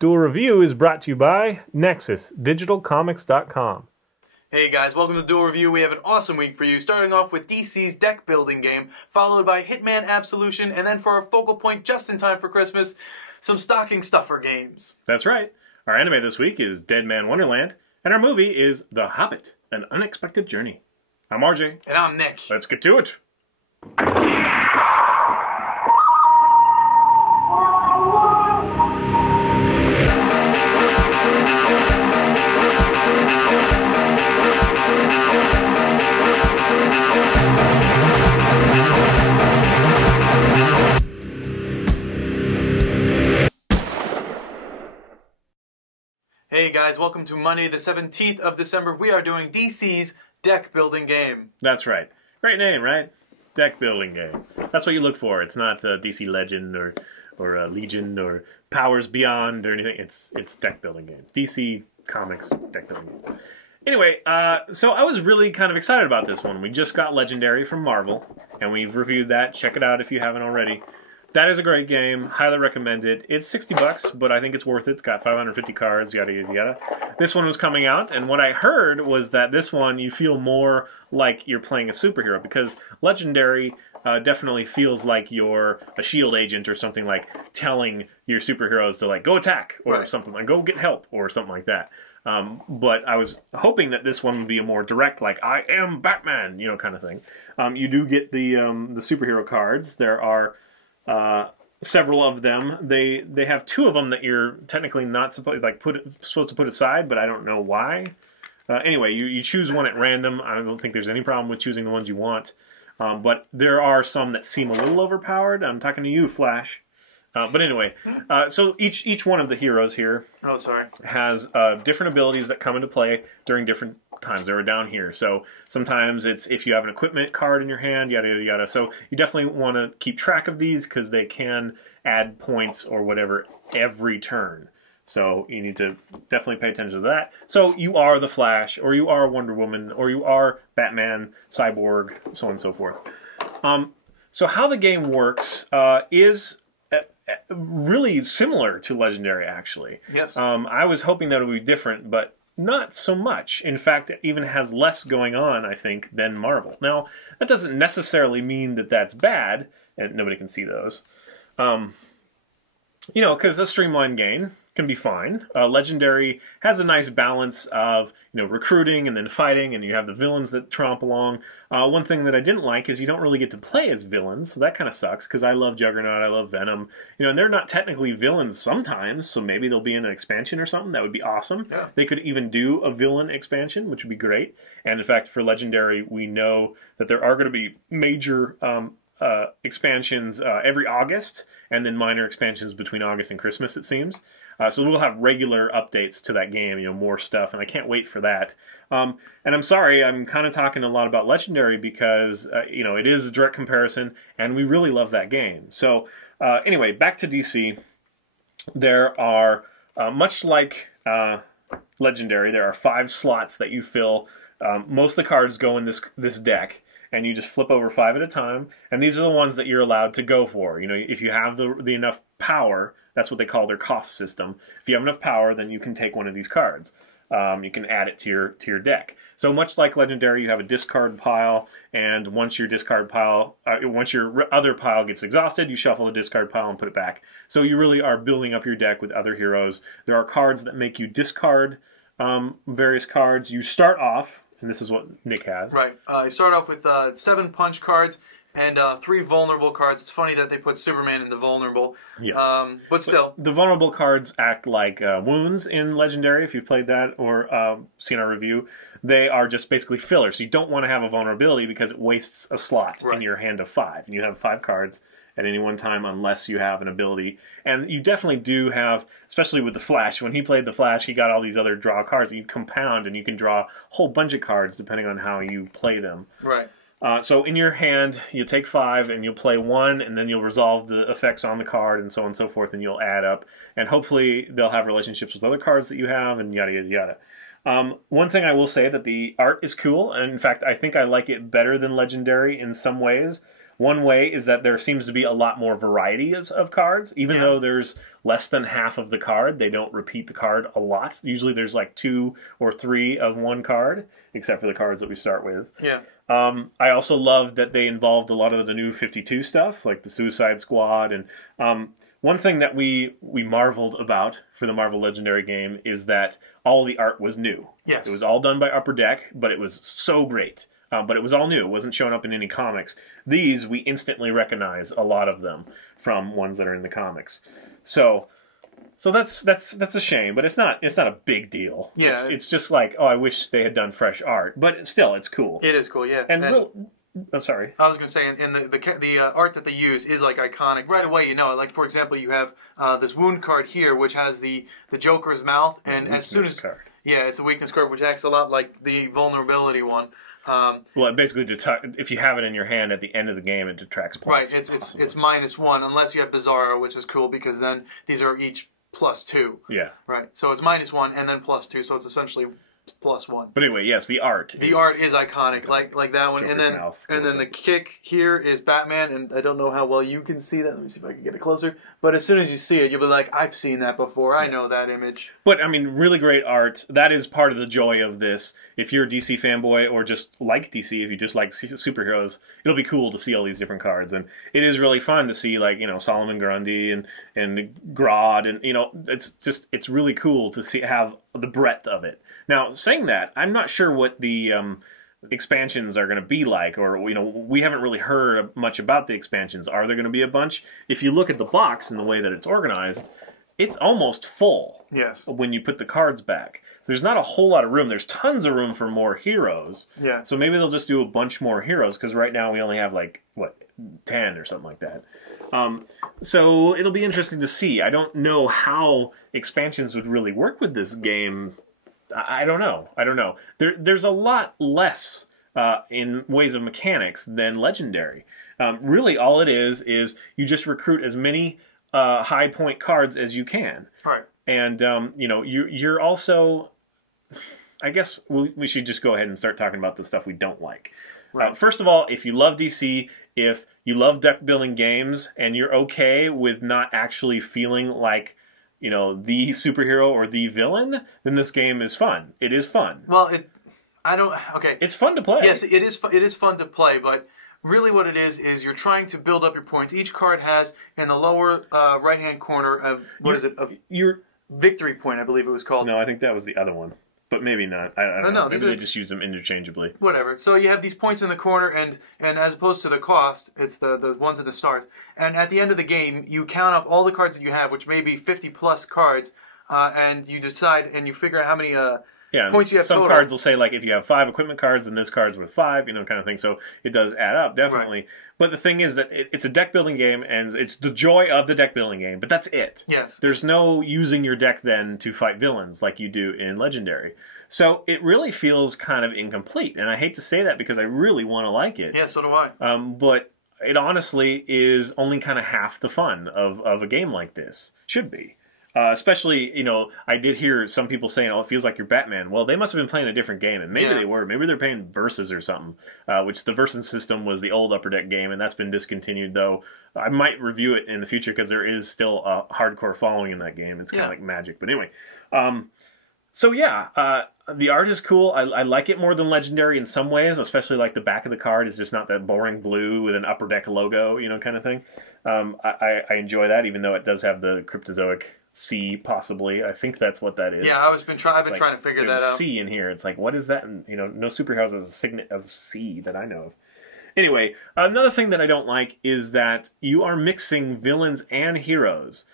Duel Review is brought to you by NexusDigitalComics.com. Hey guys, welcome to Duel Review. We have an awesome week for you, starting off with DC's deck building game, followed by Hitman Absolution, and then for our focal point just in time for Christmas, some stocking stuffer games. That's right. Our anime this week is Dead Man Wonderland, and our movie is The Hobbit, An Unexpected Journey. I'm RJ. And I'm Nick. Let's get to it. Hey guys, welcome to Monday the 17th of December. We are doing DC's deck building game. That's right. Great name, right? Deck building game. That's what you look for. It's not DC Legend or Legion or Powers Beyond or anything. It's deck building game. DC Comics deck building game. Anyway, so I was really kind of excited about this one. We just got Legendary from Marvel, and we've reviewed that. Check it out if you haven't already. That is a great game. Highly recommend it. It's $60, but I think it's worth it. It's got 550 cards, yada, yada, yada. This one was coming out, and what I heard was that this one, you feel more like you're playing a superhero, because Legendary definitely feels like you're a shield agent or something, like telling your superheroes to, like, go attack, or something, like, go get help, or something like that. But I was hoping that this one would be a more direct, like, I am Batman, you know, kind of thing. You do get the superhero cards. There are several of them. They have two of them that you're technically not supposed to put aside, but I don't know why. Anyway, you choose one at random. I don't think there's any problem with choosing the ones you want. But there are some that seem a little overpowered. I'm talking to you, Flash. But anyway, so each one of the heroes here has different abilities that come into play during different times. They were down here. So sometimes it's if you have an equipment card in your hand, yada, yada, yada. So you definitely want to keep track of these because they can add points or whatever every turn. So you need to definitely pay attention to that. So you are the Flash, or you are Wonder Woman, or you are Batman, Cyborg, so on and so forth. So how the game works is really similar to Legendary, actually. Yes. I was hoping that it would be different, but not so much. In fact, it even has less going on, I think, than Marvel. Now, that doesn't necessarily mean that that's bad, and nobody can see those. You know, because a streamlined game can be fine. Legendary has a nice balance of, you know, recruiting and then fighting, and you have the villains that tromp along. One thing that I didn't like is you don't really get to play as villains, so that kind of sucks, because I love Juggernaut, I love Venom, you know, and they're not technically villains sometimes, so maybe they'll be in an expansion or something. That would be awesome. Yeah. They could even do a villain expansion, which would be great. And in fact, for Legendary, we know that there are going to be major expansions every August, and then minor expansions between August and Christmas, it seems. So we'll have regular updates to that game, you know, more stuff, and I can't wait for that. And I'm sorry, I'm kind of talking a lot about Legendary because, you know, it is a direct comparison, and we really love that game. So anyway, back to DC. There are, much like Legendary, there are 5 slots that you fill. Most of the cards go in this deck, and you just flip over 5 at a time, and these are the ones that you're allowed to go for. You know, if you have the enough power, that's what they call their cost system. If you have enough power, then you can take one of these cards. You can add it to your deck. So much like Legendary, you have a discard pile, and once your other pile gets exhausted, you shuffle the discard pile and put it back. So you really are building up your deck with other heroes. There are cards that make you discard various cards. You start off, and this is what Nick has. Right. You start off with 7 punch cards and 3 vulnerable cards. It's funny that they put Superman in the vulnerable. Yeah. But still. The vulnerable cards act like wounds in Legendary, if you've played that or seen our review. They are just basically fillers. So you don't want to have a vulnerability because it wastes a slot in your hand of 5. And you have 5 cards at any one time unless you have an ability. And you definitely do have, especially with the Flash, when he played the Flash, he got all these other draw cards. You compound and you can draw a whole bunch of cards depending on how you play them. Right. So in your hand, you take 5 and you'll play 1, and then you'll resolve the effects on the card and so on and so forth, and you'll add up. And hopefully they'll have relationships with other cards that you have, and yada, yada, yada. One thing I will say that the art is cool, and in fact I think I like it better than Legendary in some ways. One way is that there seems to be a lot more variety of cards, even though there's less than half of the card. They don't repeat the card a lot. Usually there's like 2 or 3 of one card, except for the cards that we start with. Yeah. I also love that they involved a lot of the new 52 stuff, like the Suicide Squad. And one thing that we marveled about for the Marvel Legendary game is that all the art was new. Yes. It was all done by Upper Deck, but it was so great. But it was all new. It wasn't showing up in any comics. These, we instantly recognize a lot of them from ones that are in the comics. So that's a shame, but it's not a big deal. Yeah. It's just like, oh, I wish they had done fresh art, but still, it's cool. It is cool, yeah. And I'm sorry. I was going to say, and the art that they use is like iconic. Right away, you know, like for example, you have this wound card here, which has the Joker's mouth, and as soon as it's a weakness card, which acts a lot like the vulnerability one. Well, it basically if you have it in your hand at the end of the game, it detracts points. Right, it's -1 unless you have Bizarro, which is cool because then these are each +2. Yeah. Right, so it's -1 and then +2, so it's essentially +1. But anyway, yes, the art is iconic, like that one. Joker's And then the kick here is Batman, and I don't know how well you can see that. Let me see if I can get it closer. But as soon as you see it, you'll be like, I've seen that before. I know that image. But, I mean, really great art. That is part of the joy of this. If you're a DC fanboy or just like DC, if you just like superheroes, it'll be cool to see all these different cards. And it is really fun to see, like, you know, Solomon Grundy and Grodd. And, you know, it's really cool to have the breadth of it. Now, saying that, I'm not sure what the expansions are going to be like, or, you know, we haven't really heard much about the expansions. Are there going to be a bunch? If you look at the box and the way that it's organized, it's almost full. Yes. When you put the cards back. There's not a whole lot of room. There's tons of room for more heroes. Yeah. So maybe they'll just do a bunch more heroes, because right now we only have, like, 10 or something like that. So it'll be interesting to see. I don't know how expansions would really work with this game. I don't know. There's a lot less in ways of mechanics than Legendary. Really, all it is you just recruit as many high point cards as you can. Right. And you know, you're also. I guess we should just go ahead and start talking about the stuff we don't like. Right. First of all, if you love DC, if you love deck building games, and you're okay with not actually feeling like, you know, the superhero or the villain, then this game is fun. It is fun. Well, it's fun to play. Yes, it is fun to play, but really what it is you're trying to build up your points. Each card has in the lower right-hand corner your victory point, I believe it was called. No, I think that was the other one. But maybe not. I don't know. Maybe they just use them interchangeably. Whatever. So you have these points in the corner, and as opposed to the cost, it's the ones at the start. And at the end of the game, you count up all the cards that you have, which may be 50-plus cards, and you decide and you figure out how many points you have some total. Cards will say, like, if you have 5 equipment cards, then this card's worth 5, you know, kind of thing. So it does add up, definitely. Right. But the thing is that it's a deck-building game, and it's the joy of the deck-building game, but that's it. Yes. There's no using your deck, then, to fight villains like you do in Legendary. So it really feels kind of incomplete, and I hate to say that because I really want to like it. Yeah, so do I. But it honestly is only kind of half the fun of a game like this. Should be. Especially, you know, I did hear some people saying, oh, it feels like you're Batman. Well, they must have been playing a different game, and maybe they were. Maybe they're playing Versus or something, which the Versus system was the old Upper Deck game, and that's been discontinued, though. I might review it in the future because there is still a hardcore following in that game. It's kind of like Magic. But anyway, so yeah, the art is cool. I like it more than Legendary in some ways, especially like the back of the card is just not that boring blue with an Upper Deck logo, you know, kind of thing. I enjoy that, even though it does have the Cryptozoic C, possibly. I think that's what that is. Yeah, I've been trying to figure that out. There's a C in here. It's like, what is that? And, you know, no superheroes has a signet of C that I know of. Anyway, another thing that I don't like is that you are mixing villains and heroes.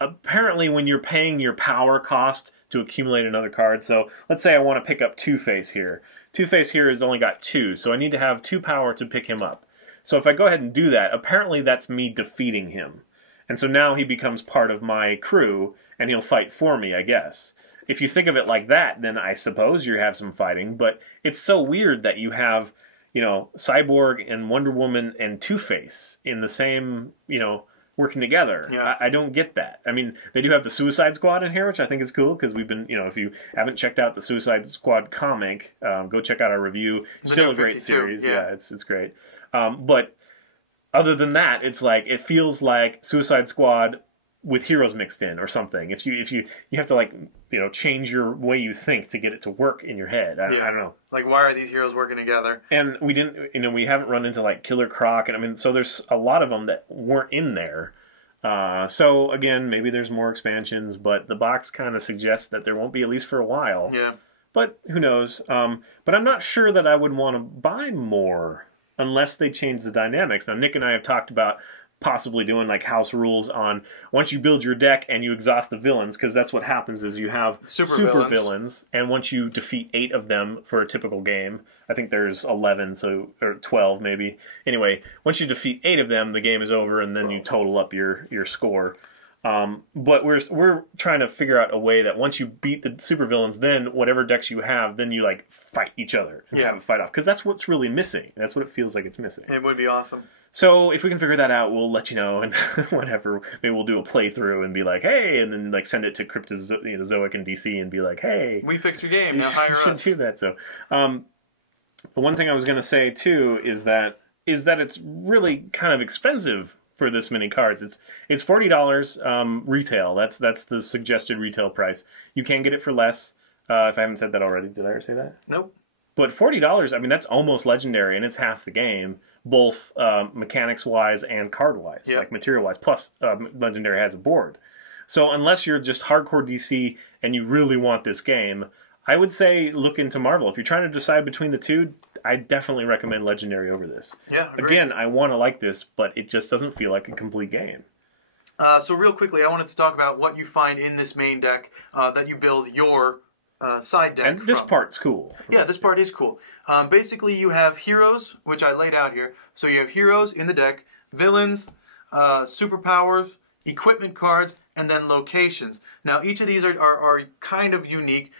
Apparently, when you're paying your power cost to accumulate another card, so let's say I want to pick up Two-Face here. Two-Face here has only got 2, so I need to have 2 power to pick him up. So if I go ahead and do that, apparently that's me defeating him. And so now he becomes part of my crew, and he'll fight for me, I guess. If you think of it like that, then I suppose you have some fighting, but it's so weird that you have, you know, Cyborg and Wonder Woman and Two-Face in the same, you know, working together. Yeah. I don't get that. I mean, they do have the Suicide Squad in here, which I think is cool, because we've been, you know, if you haven't checked out the Suicide Squad comic, go check out our review. It's still a great series. Yeah, it's great. But other than that, it's like it feels like Suicide Squad with heroes mixed in or something. If you have to like change your way you think to get it to work in your head. I don't know. Like, why are these heroes working together? And we didn't we haven't run into like Killer Croc, and I mean, so there's a lot of them that weren't in there. So again, maybe there's more expansions, but the box kind of suggests that there won't be, at least for a while. Yeah. But who knows? But I'm not sure that I would want to buy more unless they change the dynamics. Now, Nick and I have talked about possibly doing like house rules on once you build your deck and you exhaust the villains, because that's what happens is you have super villains, and once you defeat 8 of them for a typical game, I think there's 11, or 12 maybe. Anyway, once you defeat 8 of them, the game is over, and then you total up your score. But we're trying to figure out a way that once you beat the supervillains, then whatever decks you have, then you like fight each other and have a fight off, because that's what's really missing. That's what it feels like it's missing. It would be awesome. So if we can figure that out, we'll let you know, and whatever. Maybe we'll do a playthrough and be like, hey, and then like send it to Cryptozoic and DC and be like, hey, we fixed your game. Now hire us. You should do that. So, one thing I was going to say too is that it's really kind of expensive for this many cards. It's $40 retail. That's the suggested retail price. You can get it for less. If I haven't said that already, did I ever say that? Nope. But $40, I mean, that's almost legendary, and it's half the game, both mechanics-wise and card-wise, like material-wise. Plus, legendary has a board. So unless you're just hardcore DC and you really want this game, I would say look into Marvel. If you're trying to decide between the two, I definitely recommend Legendary over this. Yeah, agreed. Again, I want to like this, but it just doesn't feel like a complete game. So real quickly, I wanted to talk about what you find in this main deck that you build your side deck And this part's cool. Yeah, this part is cool. Basically, you have heroes, which I laid out here. So you have heroes in the deck, villains, superpowers, equipment cards, and then locations. Now, each of these are kind of unique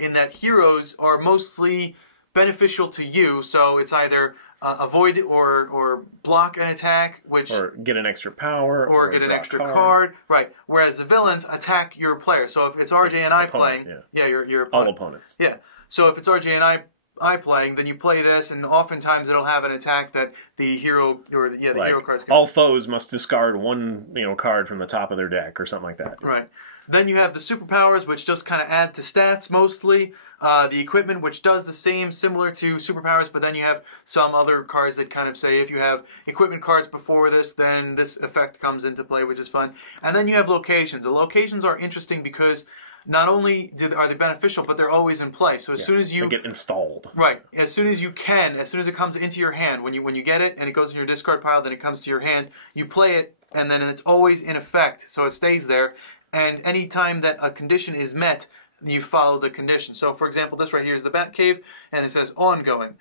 in that heroes are mostly beneficial to you. So it's either avoid or block an attack, or get an extra power, or get an extra card. Right. Whereas the villains attack your player. So if it's RJ and I playing, your all opponents. Yeah. So if it's RJ and I playing, then you play this, and oftentimes it'll have an attack that the hero the hero cards can. All foes must discard one card from the top of their deck or something like that. Right. Then you have the superpowers, which just kind of add to stats mostly. The equipment, which does the same, similar to superpowers, but then you have some other cards that kind of say if you have equipment cards before this, then this effect comes into play, which is fun. And then you have locations. The locations are interesting because not only are they beneficial, but they're always in play. So as soon as you get installed, right, as soon as it comes into your hand, when you get it and it goes in your discard pile, then it comes to your hand. You play it, and then it's always in effect, so it stays there. And any time that a condition is met, you follow the condition. So, for example, this right here is the Batcave, and it says ongoing.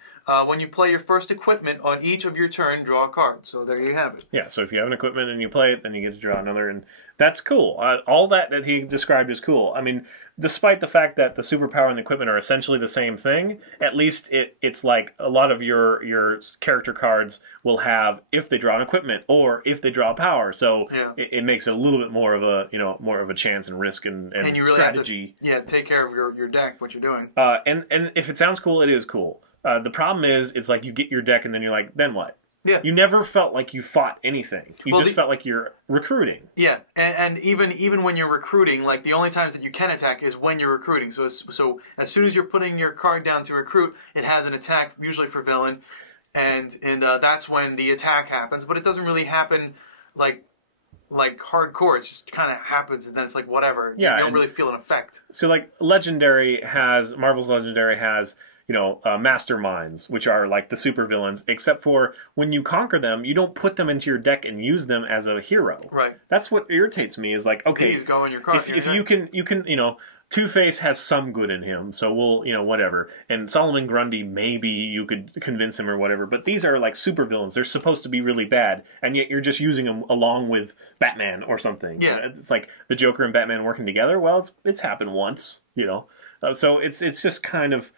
When you play your first equipment on each of your turn, draw a card. So there you have it. Yeah, so if you have an equipment and you play it, then you get to draw another, and that's cool. All that he described is cool. I mean, despite the fact that the superpower and the equipment are essentially the same thing, at least it's like a lot of your character cards will have if they draw an equipment or if they draw power. So it makes it a little bit more of a chance and risk and you really strategy. Have to, take care of your deck, what you're doing. And if it sounds cool, it is cool. The problem is, it's like you get your deck and then you're like, then what? Yeah. You never felt like you fought anything. You just felt like you're recruiting. Yeah, and even when you're recruiting, like the only times that you can attack is when you're recruiting. So as soon as you're putting your card down to recruit, it has an attack, usually for villain, and that's when the attack happens. But it doesn't really happen like hardcore. It just kind of happens, and then it's like whatever. Yeah, you don't really feel an effect. So like Marvel's Legendary has masterminds, which are like the supervillains, except for when you conquer them, you don't put them into your deck and use them as a hero. Right. That's what irritates me, is like, okay, please go in your card. If you can, Two-Face has some good in him, so we'll, whatever. And Solomon Grundy, maybe you could convince him or whatever, but these are like supervillains. They're supposed to be really bad, and yet you're just using them along with Batman or something. Yeah. It's like the Joker and Batman working together. Well, it's happened once, So it's just kind of,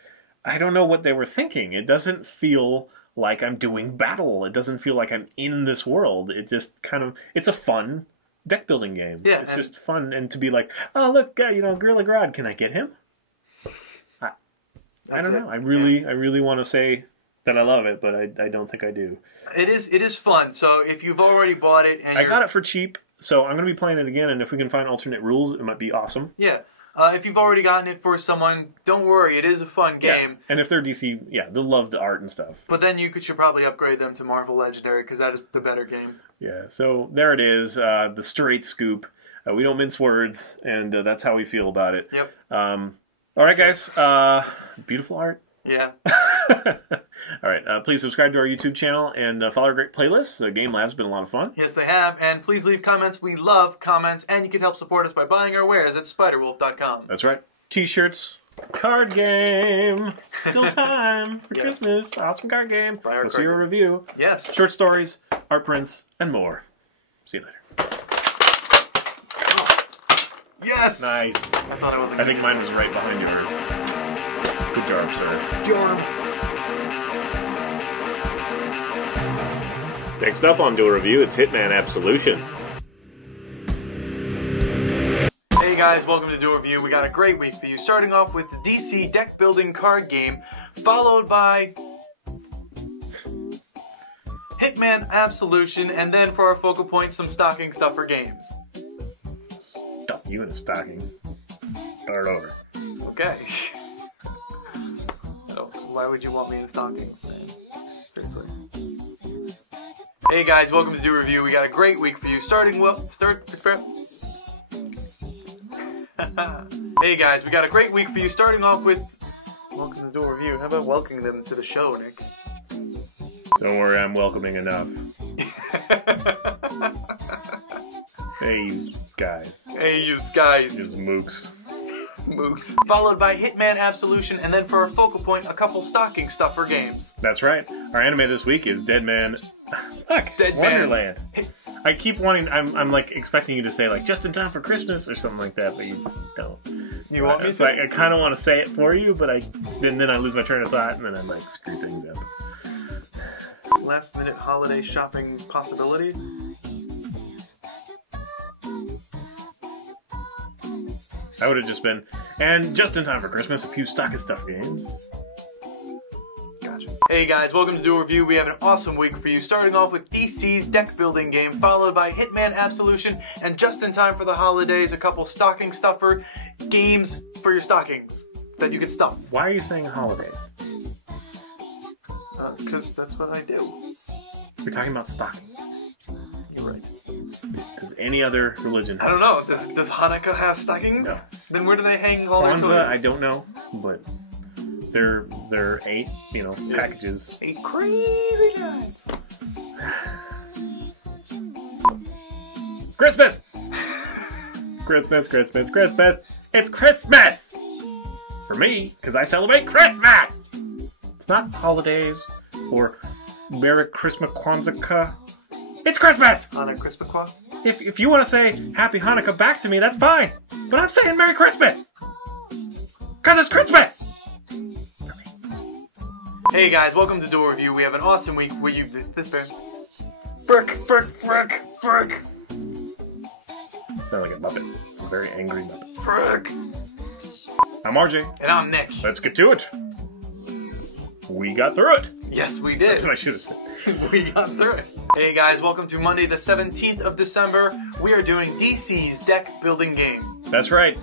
I don't know what they were thinking. It doesn't feel like I'm doing battle. It doesn't feel like I'm in this world. It just kind of, it's a fun deck building game. Yeah, it's just fun, and to be like, oh look, Gorilla Grodd, can I get him? I don't know. I really want to say that I love it, but I don't think I do. It is fun. So if you've already bought it and I got it for cheap, so I'm going to be playing it again, and if we can find alternate rules, it might be awesome. Yeah. If you've already gotten it for someone, don't worry. It is a fun game. Yeah. And if they're DC, yeah, they'll love the art and stuff. But then you should probably upgrade them to Marvel Legendary because that is the better game. Yeah, so there it is, the straight scoop. We don't mince words, and that's how we feel about it. Yep. All right, guys. Beautiful art. Yeah. All right, please subscribe to our YouTube channel and follow our great playlists. Game Lab's been a lot of fun. Yes, they have. And please leave comments. We love comments. And you can help support us by buying our wares at spiderwolf.com. That's right. T-shirts, card game. Still time for Yes. Christmas. Awesome card game. We'll see your game. review. Yes. Short stories, art prints, and more. See you later. Yes! Nice. I thought I wasn't I think mine was right behind yours. Good job, sir. Jorm. Next up on Duel Review, it's Hitman Absolution. Hey guys, welcome to Duel Review. We got a great week for you. Starting off with the DC deck building card game, followed by Hitman Absolution, and then for our focal point, some stocking stuffer games. Stuff you in a stocking. Start over. Okay. So, why would you want me in stockings then? Seriously. Hey guys, welcome to Do Review. We got a great week for you. Hey guys, we got a great week for you. Starting off with welcome to Do Review. How about welcoming them to the show, Nick? Don't worry, I'm welcoming enough. Hey, you guys. Hey, you guys. Just mooks. Moves. Followed by Hitman Absolution, and then for our focal point, a couple stocking stuffer games. That's right. Our anime this week is Dead Man. Look, Dead Wonderland. Man. I keep wanting. I'm like expecting you to say like just in time for Christmas or something like that, but you just don't. You want me So to? I kind of want to say it for you, but then I lose my train of thought, and then I like screw things up. Last minute holiday shopping possibilities. That would have just been, and just in time for Christmas, a few stocking stuff games. Gotcha. Hey guys, welcome to Do Review. We have an awesome week for you. Starting off with DC's deck building game, followed by Hitman Absolution, and just in time for the holidays, a couple stocking stuffer games for your stockings that you can stuff. Why are you saying holidays? Because that's what I do. We're talking about stocking. You're right. Does any other religion I don't know. Does Hanukkah have stockings? No. Then where do they hang all their Kwanzaa, toys? I don't know, but they're 8, packages. 8 crazy guys. Christmas! Christmas, Christmas, Christmas! It's Christmas! For me, because I celebrate Christmas! It's not holidays or Merry Christmas Kwanzaa. It's Christmas! On a Christmas. If you want to say Happy Hanukkah back to me, that's fine. But I'm saying Merry Christmas! Because it's Christmas! Hey guys, welcome to Door Review. We have an awesome week where you... Frick. Sound like a Muppet. A very angry Muppet. Frick. I'm RJ. And I'm Nick. Let's get to it. We got through it. Yes, we did. That's what I should have said. We got through it. Hey guys, welcome to Monday the 17th of December. We are doing DC's deck building game. That's right.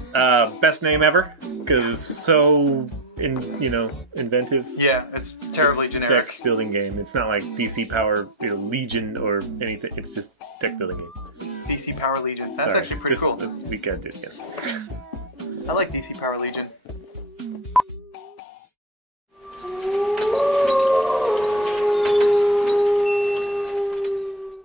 Best name ever, because it's so, inventive. Yeah, it's terribly It's generic. Deck building game. It's not like DC Power, Legion or anything. It's just deck building game. DC Power Legion. That's Sorry. actually pretty cool. This weekend did, yes. I like DC Power Legion.